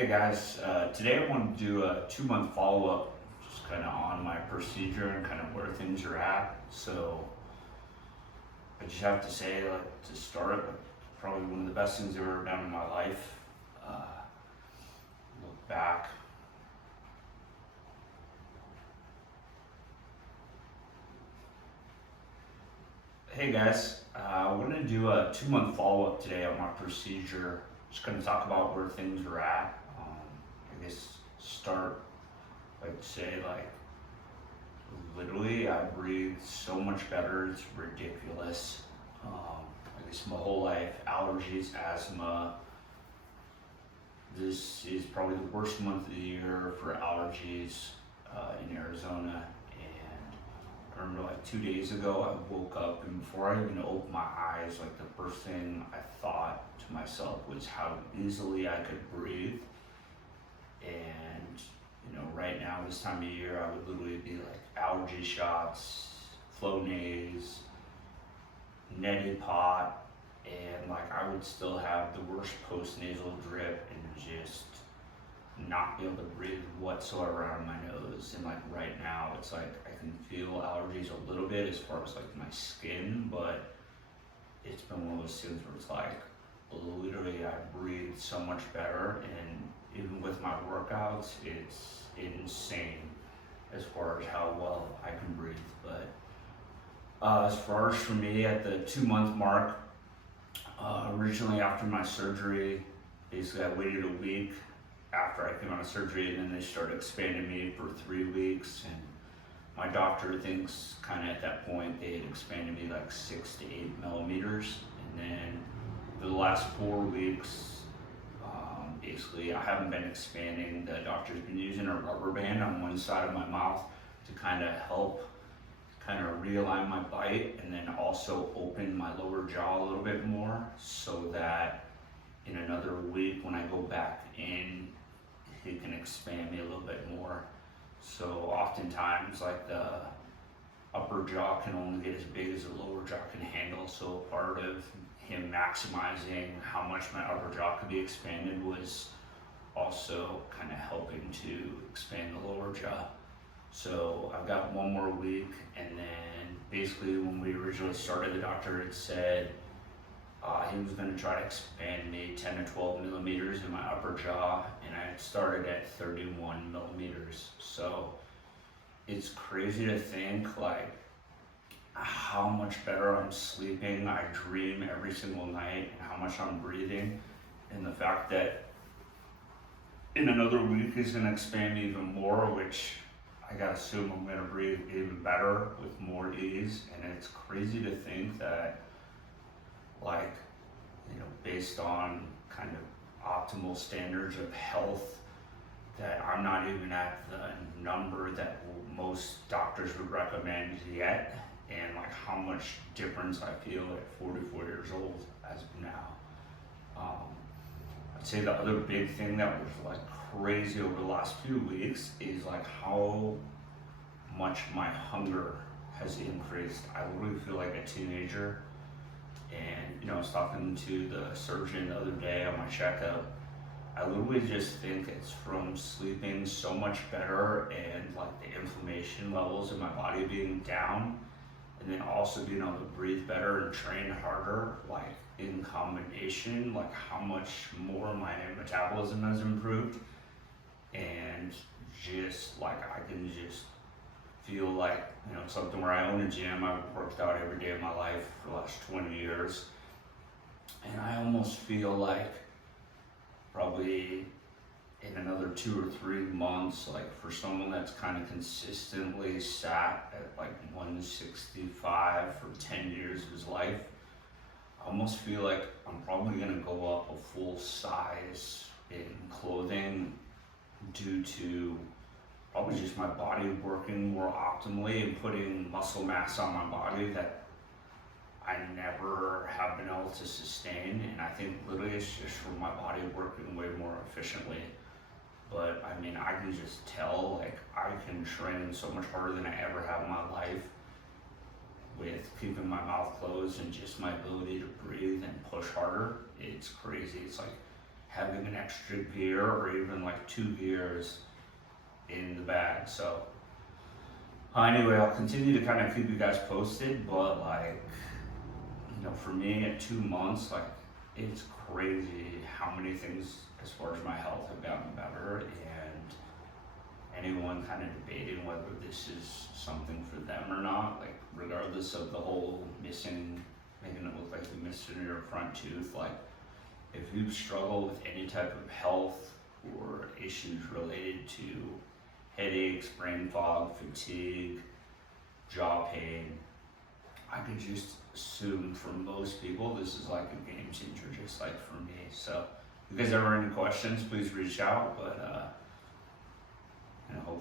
Hey guys, today I want to do a 2 month follow-up just kind of on my procedure and kind of where things are at. So I just have to say, like, to start, probably one of the best things I've ever done in my life. Look back. Hey guys, I want to do a 2 month follow-up today on my procedure. Just going to talk about where things are at. I guess start, like, say, like, literally, I breathe so much better, it's ridiculous. I guess my whole life, allergies, asthma. This is probably the worst month of the year for allergies in Arizona. And I remember, like, 2 days ago, I woke up, and before I even opened my eyes, like, the first thing I thought to myself was how easily I could breathe. And right now, this time of year, I would literally be like allergy shots, Flonase, neti pot, and like I would still have the worst post-nasal drip and just not be able to breathe whatsoever out of my nose. And like right now, it's like I can feel allergies a little bit as far as like my skin, but it's been one of those things where it's like literally I breathe so much better, and even with my workouts, it's insane as far as how well I can breathe. But as far as for me at the 2 month mark, originally after my surgery, basically I waited a week after I came out of surgery, and then they started expanding me for 3 weeks. And my doctor thinks kind of at that point they had expanded me like 6 to 8 millimeters. And then for the last 4 weeks, basically I haven't been expanding. The doctor's been using a rubber band on one side of my mouth to kind of help kind of realign my bite, and then also open my lower jaw a little bit more, so that in another week when I go back in, he can expand me a little bit more. So oftentimes, like, the upper jaw can only get as big as the lower jaw can handle. So part of him maximizing how much my upper jaw could be expanded was also kind of helping to expand the lower jaw. So I've got one more week, and then basically when we originally started, the doctor had said he was going to try to expand me 10 to 12 millimeters in my upper jaw, and I had started at 31 millimeters. So it's crazy to think like how much better I'm sleeping. I dream every single night, and how much I'm breathing, and the fact that in another week he's going to expand me even more, which I gotta assume I'm gonna breathe even better with more ease. And it's crazy to think that, like, based on kind of optimal standards of health, that I'm not even at the number that most doctors would recommend yet, and like how much difference I feel at 44 years old as of now. I'd say the other big thing that was like crazy over the last few weeks is like how much my hunger has increased. I literally feel like a teenager. And I was talking to the surgeon the other day on my checkup. I literally just think it's from sleeping so much better, and like the inflammation levels in my body being down, and then also being able to breathe better and train harder, like in combination, like how much more my metabolism has improved. And just like I can just feel like something where I own a gym. I've worked out every day of my life for the last 20 years, and I almost feel like probably in another 2 or 3 months, like for someone that's kind of consistently sat at like 165 for 10 years of his life, I almost feel like I'm probably gonna go up a full size in clothing due to probably just my body working more optimally and putting muscle mass on my body that I never have been able to sustain. And I think literally it's just from my body working way more efficiently. But I mean, I can just tell, like, I can train so much harder than I ever have in my life with keeping my mouth closed, and just my ability to breathe and push harder. It's crazy. It's like having an extra gear or even like 2 gears in the bag. So anyway, I'll continue to kind of keep you guys posted, but like, you know, for me at 2 months, like it's crazy how many things as far as my health have gotten better, and anyone kind of debating whether this is something for them or not, like regardless of the whole making it look like you missed in your front tooth, like if you struggle with any type of health or issues related to headaches, brain fog, fatigue, jaw pain, I could just assume for most people this is like a game changer, just like for me. So if you guys ever have any questions, please reach out, but hopefully